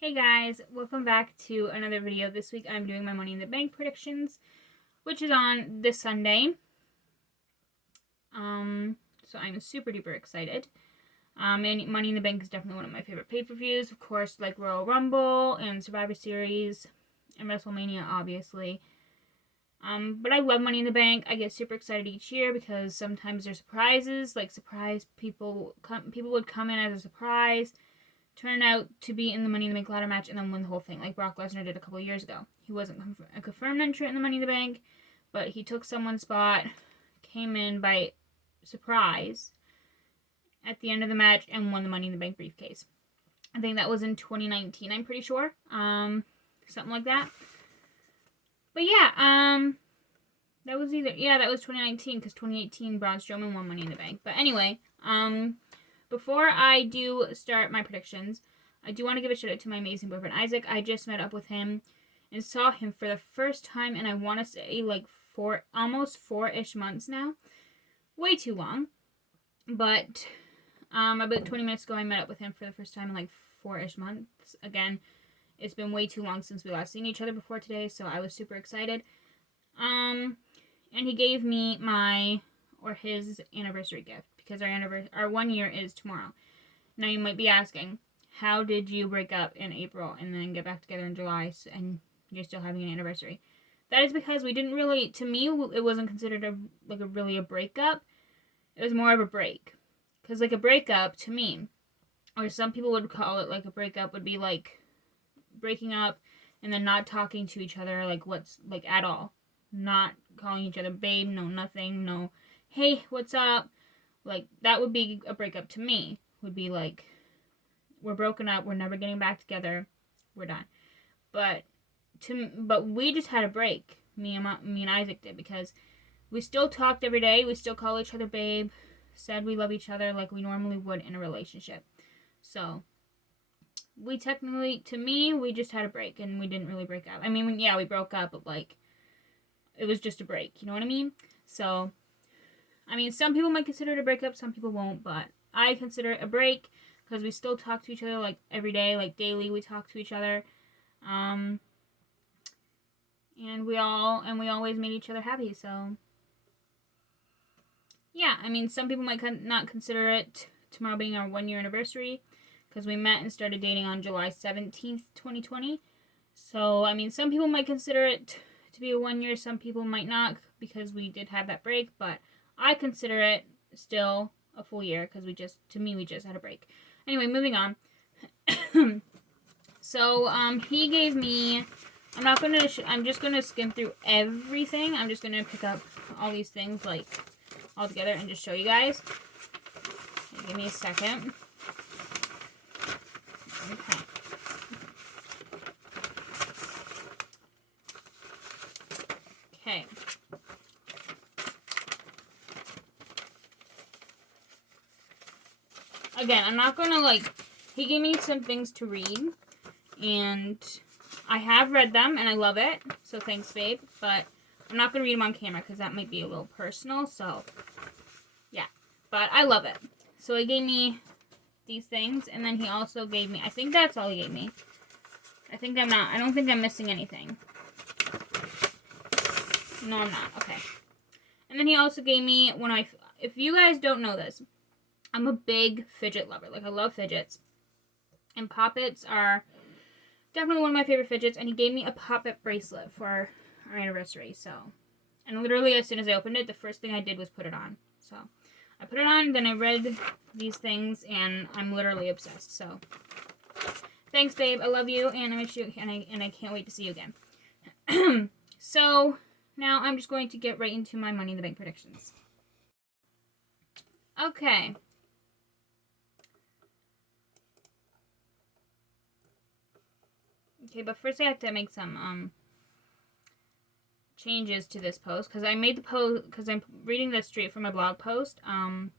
Hey guys, welcome back to another video. This week I'm doing my Money in the Bank predictions, which is on this Sunday. So I'm super duper excited. And Money in the Bank is definitely one of my favorite pay-per-views. Of course, like Royal Rumble and Survivor Series and WrestleMania, obviously. But I love Money in the Bank. I get super excited each year because sometimes there's surprises, like surprise people would come in as a surprise, turn out to be in the Money in the Bank ladder match, and then win the whole thing, like Brock Lesnar did a couple of years ago. He wasn't a confirmed entrant in the Money in the Bank, but he took someone's spot, came in by surprise at the end of the match, and won the Money in the Bank briefcase. I think that was in 2019, I'm pretty sure. Something like that. But yeah, that was 2019, because 2018 Braun Strowman won Money in the Bank. But anyway, before I do start my predictions, I do want to give a shout out to my amazing boyfriend Isaac. I just met up with him and saw him for the first time, and I want to say like almost 4-ish months now. Way too long. But about 20 minutes ago I met up with him for the first time in like 4-ish months. Again, it's been way too long since we last seen each other before today, so I was super excited. And he gave me his anniversary gift, because our 1 year is tomorrow. Now you might be asking, how did you break up in April and then get back together in July and you're still having an anniversary? That is because we didn't really, to me, it wasn't considered really a breakup. It was more of a break. Because like a breakup, to me, or some people would call it like a breakup, would be like breaking up and then not talking to each other at all. Not calling each other babe, no nothing, no hey, what's up? Like, that would be a breakup to me. Would be like, we're broken up, we're never getting back together, we're done. But we just had a break. Me and Isaac did, because we still talked every day. We still call each other babe, said we love each other like we normally would in a relationship. So we technically, to me, we just had a break, and we didn't really break up. I mean, yeah, we broke up, but like, it was just a break. You know what I mean? So, I mean, some people might consider it a breakup, some people won't, but I consider it a break because we still talk to each other like every day, like daily. We talk to each other, and we always made each other happy. So, yeah, I mean, some people might not consider it tomorrow being our 1 year anniversary, because we met and started dating on July 17th, 2020. So, I mean, some people might consider it to be a 1 year, some people might not, because we did have that break, but I consider it still a full year, because we just had a break. Anyway, moving on. So, he gave me, I'm just gonna skim through everything. I'm just gonna pick up all these things, like, all together and just show you guys. Give me a second. Okay. Okay. Again, I'm not gonna he gave me some things to read, and I have read them and I love it, so thanks, babe, but I'm not gonna read them on camera because that might be a little personal, so yeah, but I love it. So he gave me these things, and then he also gave me, I think that's all he gave me. I don't think I'm missing anything. No, I'm not. Okay. And then he also gave me, if you guys don't know this, I'm a big fidget lover. Like, I love fidgets. And Poppets are definitely one of my favorite fidgets. And he gave me a Poppet bracelet for our anniversary. So, and literally as soon as I opened it, the first thing I did was put it on. So, I put it on, then I read these things, and I'm literally obsessed. So, thanks, babe. I love you, and I miss you, and I can't wait to see you again. So, now I'm just going to get right into my Money in the Bank predictions. Okay. Okay, but first I have to make some changes to this post, because I made the post, because I'm reading this straight from my blog post that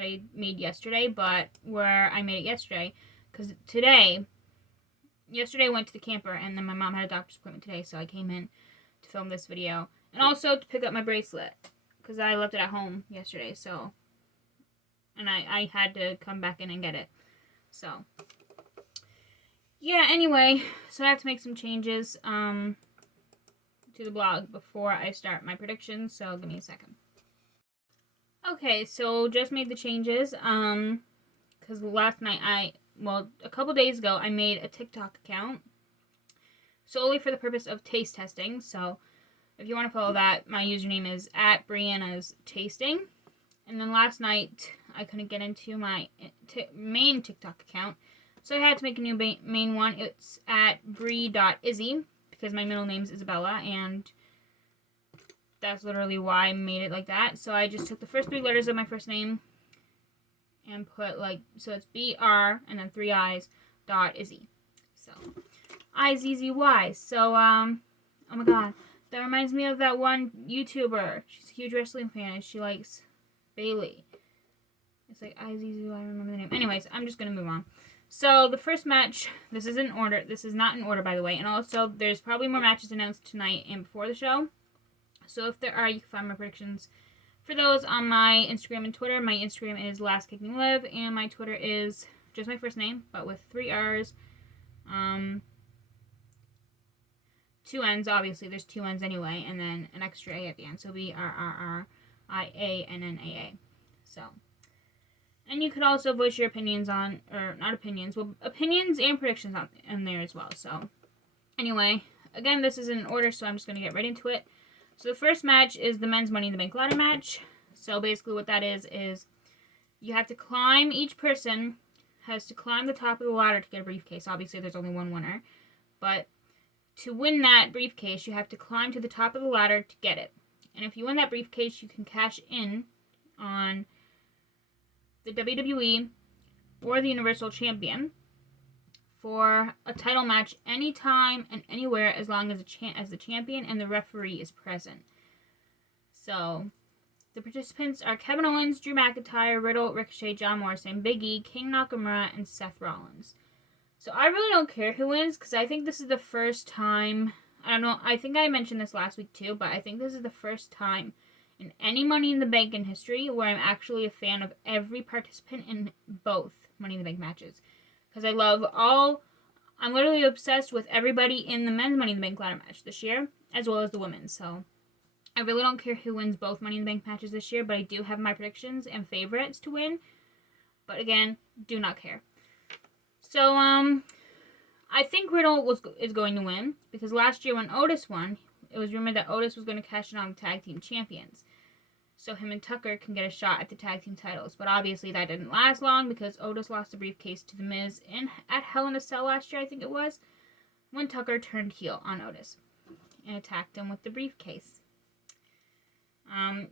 I made yesterday, but where I made it yesterday, because yesterday I went to the camper, and then my mom had a doctor's appointment today, so I came in to film this video, and also to pick up my bracelet, because I left it at home yesterday, so, and I had to come back in and get it, so, Yeah, anyway, so I have to make some changes to the blog before I start my predictions, so give me a second. Okay, so just made the changes, because last night a couple days ago, I made a TikTok account solely for the purpose of taste testing, so if you want to follow that, my username is at Brianna's Tasting. And then last night, I couldn't get into my main TikTok account, so I had to make a new main one. It's at brie.izzy, because my middle name's Isabella, and that's literally why I made it like that. So I just took the first 3 letters of my first name and put so it's BR and then 3 I's dot Izzy. So IZZY. So oh my god, that reminds me of that one YouTuber. She's a huge wrestling fan and she likes Bailey. It's like IZZY, I remember the name. Anyways, I'm just gonna move on. So the first match, this is in order. This is not in order, by the way. And also, there's probably more matches announced tonight and before the show. So if there are, you can find my predictions for those on my Instagram and Twitter. My Instagram is LastKickMeLive, and my Twitter is just my first name, but with 3 R's. 2 N's, obviously. There's 2 N's anyway, and then an extra A at the end. So BRRRIANNAA. So, and you could also voice your opinions on, or not opinions, well, opinions and predictions on there as well. So, anyway, again, this is in order, so I'm just going to get right into it. So the first match is the men's Money in the Bank ladder match. So basically what that is you have to climb, each person has to climb the top of the ladder to get a briefcase. Obviously there's only one winner. But to win that briefcase, you have to climb to the top of the ladder to get it. And if you win that briefcase, you can cash in on the WWE or the Universal Champion for a title match anytime and anywhere as long as the champion and the referee is present. So, the participants are Kevin Owens, Drew McIntyre, Riddle, Ricochet, John Morrison, Big E, King Nakamura, and Seth Rollins. So, I really don't care who wins because I think this is the first time, I don't know, I think I mentioned this last week too, but I think this is the first time in any Money in the Bank in history where I'm actually a fan of every participant in both Money in the Bank matches. Because I'm literally obsessed with everybody in the men's Money in the Bank ladder match this year, as well as the women's. So, I really don't care who wins both Money in the Bank matches this year, but I do have my predictions and favorites to win. But again, do not care. So, I think Riddle is going to win, because last year when Otis won, it was rumored that Otis was going to cash in on the tag team champions. So him and Tucker can get a shot at the tag team titles. But obviously that didn't last long because Otis lost the briefcase to The Miz at Hell in a Cell last year, I think it was, when Tucker turned heel on Otis and attacked him with the briefcase.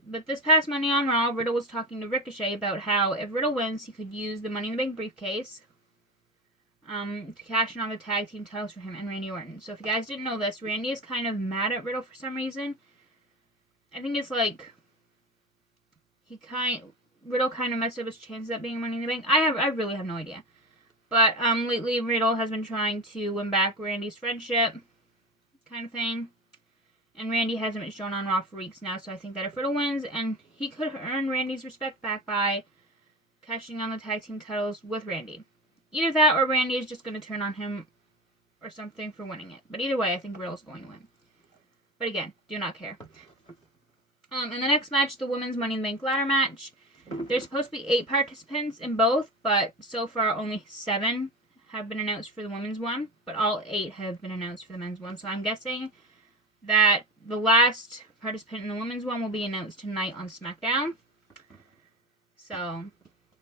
But this past Monday on Raw, Riddle was talking to Ricochet about how if Riddle wins, he could use the Money in the Bank briefcase to cash in on the tag team titles for him and Randy Orton. So if you guys didn't know this, Randy is kind of mad at Riddle for some reason. I think it's like Riddle kind of messed up his chances at being Money in the Bank. I really have no idea. But lately Riddle has been trying to win back Randy's friendship kind of thing. And Randy hasn't been shown on Raw for weeks now, so I think that if Riddle wins, and he could earn Randy's respect back by cashing on the tag team titles with Randy. Either that or Randy is just going to turn on him or something for winning it. But either way, I think Riddle's going to win. But again, do not care. In the next match, the women's Money in the Bank ladder match, there's supposed to be 8 participants in both, but so far only 7 have been announced for the women's one, but all 8 have been announced for the men's one. So I'm guessing that the last participant in the women's one will be announced tonight on SmackDown. So,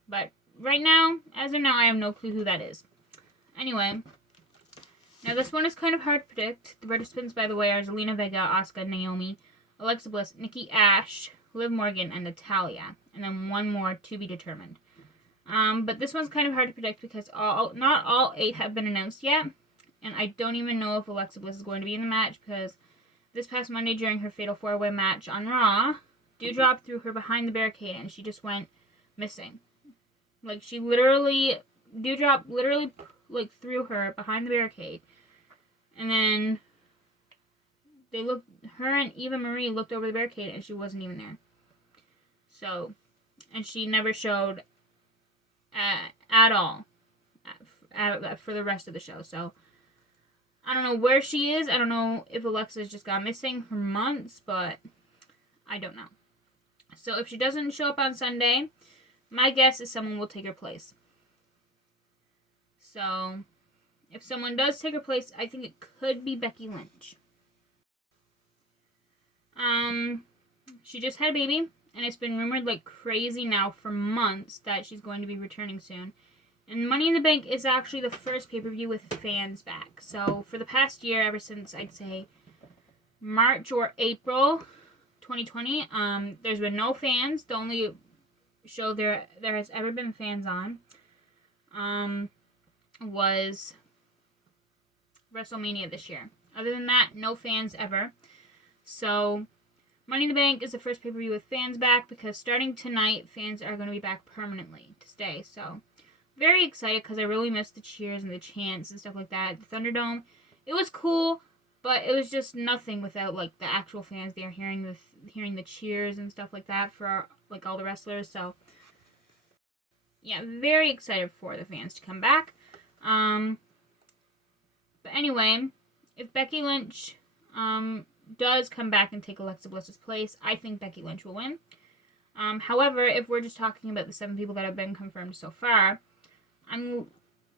but right now, as of now, I have no clue who that is. Anyway, now this one is kind of hard to predict. The participants, by the way, are Zelina Vega, Asuka, Naomi, Alexa Bliss, Nikki Ash, Liv Morgan, and Natalya. And then one more to be determined. But this one's kind of hard to predict because not all 8 have been announced yet. And I don't even know if Alexa Bliss is going to be in the match because this past Monday during her Fatal 4-Way match on Raw, Doudrop threw her behind the barricade and she just went missing. Like, Doudrop literally, threw her behind the barricade. And then her and Eva Marie looked over the barricade and she wasn't even there. So, and she never showed at all for the rest of the show. So I don't know where she is. I don't know if Alexa's just got missing for months, but I don't know. So if she doesn't show up on Sunday, my guess is someone will take her place. So if someone does take her place, I think it could be Becky Lynch. She just had a baby, and it's been rumored like crazy now for months that she's going to be returning soon. And Money in the Bank is actually the first pay-per-view with fans back. So for the past year, ever since I'd say March or April 2020, there's been no fans. The only show there has ever been fans on was WrestleMania this year. Other than that, no fans ever. So Money in the Bank is the first pay-per-view with fans back because starting tonight, fans are going to be back permanently to stay. So very excited because I really missed the cheers and the chants and stuff like that. The Thunderdome, it was cool, but it was just nothing without like the actual fans there hearing the cheers and stuff like that for like all the wrestlers. So yeah, very excited for the fans to come back. But anyway, if Becky Lynch does come back and take Alexa Bliss's place, I think Becky Lynch will win. However, if we're just talking about the 7 people that have been confirmed so far, I'm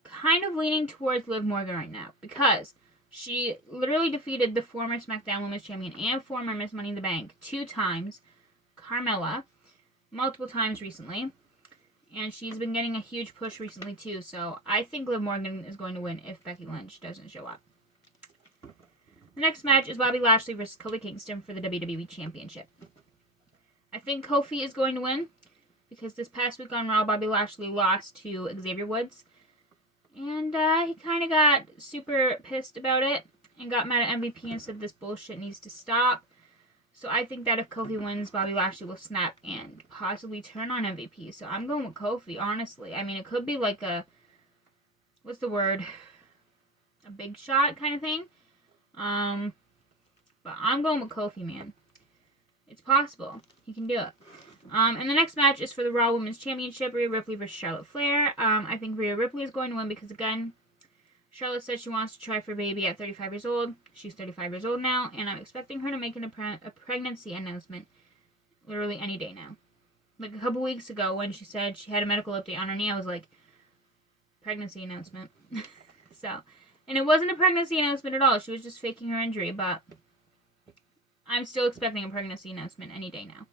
kind of leaning towards Liv Morgan right now because she literally defeated the former SmackDown Women's Champion and former Miss Money in the Bank 2 times, Carmella, multiple times recently, and she's been getting a huge push recently too, so I think Liv Morgan is going to win if Becky Lynch doesn't show up. The next match is Bobby Lashley versus Kofi Kingston for the WWE Championship. I think Kofi is going to win because this past week on Raw, Bobby Lashley lost to Xavier Woods. And he kind of got super pissed about it and got mad at MVP and said this bullshit needs to stop. So I think that if Kofi wins, Bobby Lashley will snap and possibly turn on MVP. So I'm going with Kofi, honestly. I mean, it could be like a, what's the word? A big shot kind of thing. But I'm going with Kofi, man. It's possible. He can do it. And the next match is for the Raw Women's Championship, Rhea Ripley versus Charlotte Flair. I think Rhea Ripley is going to win because, again, Charlotte said she wants to try for a baby at 35 years old. She's 35 years old now, and I'm expecting her to make a pregnancy announcement literally any day now. Like a couple weeks ago when she said she had a medical update on her knee, I was like, pregnancy announcement. And it wasn't a pregnancy announcement at all. She was just faking her injury, but I'm still expecting a pregnancy announcement any day now.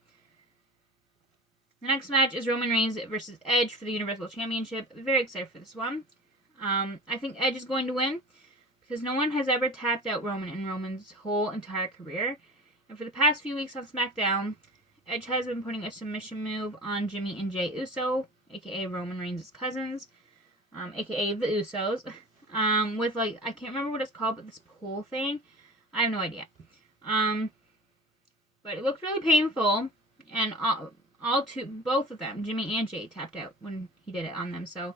The next match is Roman Reigns versus Edge for the Universal Championship. Very excited for this one. I think Edge is going to win because no one has ever tapped out Roman in Roman's whole entire career. And for the past few weeks on SmackDown, Edge has been putting a submission move on Jimmy and Jey Uso, aka Roman Reigns' cousins, aka the Usos, with like, I can't remember what it's called, but this pole thing. I have no idea. But it looked really painful, and both of them, Jimmy and Jey, tapped out when he did it on them. So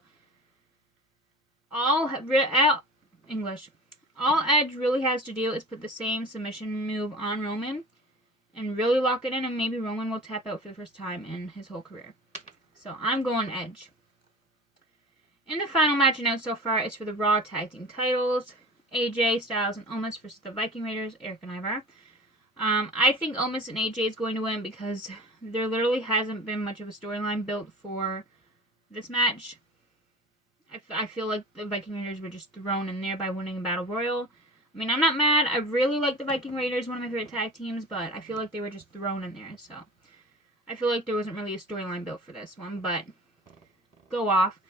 all Edge really has to do is put the same submission move on Roman and really lock it in, and maybe Roman will tap out for the first time in his whole career. So I'm going Edge. And the final match announced so far is for the Raw Tag Team titles. AJ Styles and Omos versus the Viking Raiders, Eric and Ivar. I think Omos and AJ is going to win because there literally hasn't been much of a storyline built for this match. I feel like the Viking Raiders were just thrown in there by winning a Battle Royal. I mean, I'm not mad. I really like the Viking Raiders, one of my favorite tag teams, but I feel like they were just thrown in there. So I feel like there wasn't really a storyline built for this one, but go off.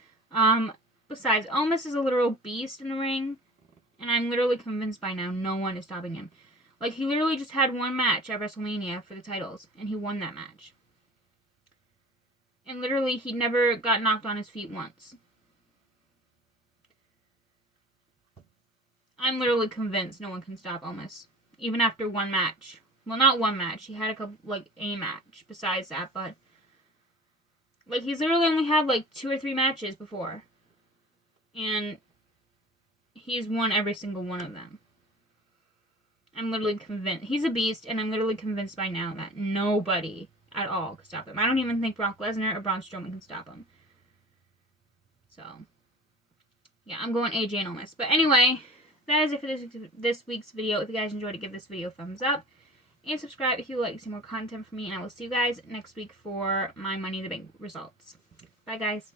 Besides, Omos is a literal beast in the ring, and I'm literally convinced by now no one is stopping him. Like, he literally just had one match at WrestleMania for the titles, and he won that match. And literally, he never got knocked on his feet once. I'm literally convinced no one can stop Omos, even after one match. Well, not one match. He had a match besides that, but like, he's literally only had like 2 or 3 matches before, and he's won every single one of them. I'm literally convinced. He's a beast, and I'm literally convinced by now that nobody at all can stop him. I don't even think Brock Lesnar or Braun Strowman can stop him. So, Yeah, I'm going AJ and Almost. But anyway, that is it for this week's video. If you guys enjoyed it, give this video a thumbs up. And subscribe if you would like to see more content from me. And I will see you guys next week for my Money in the Bank results. Bye, guys.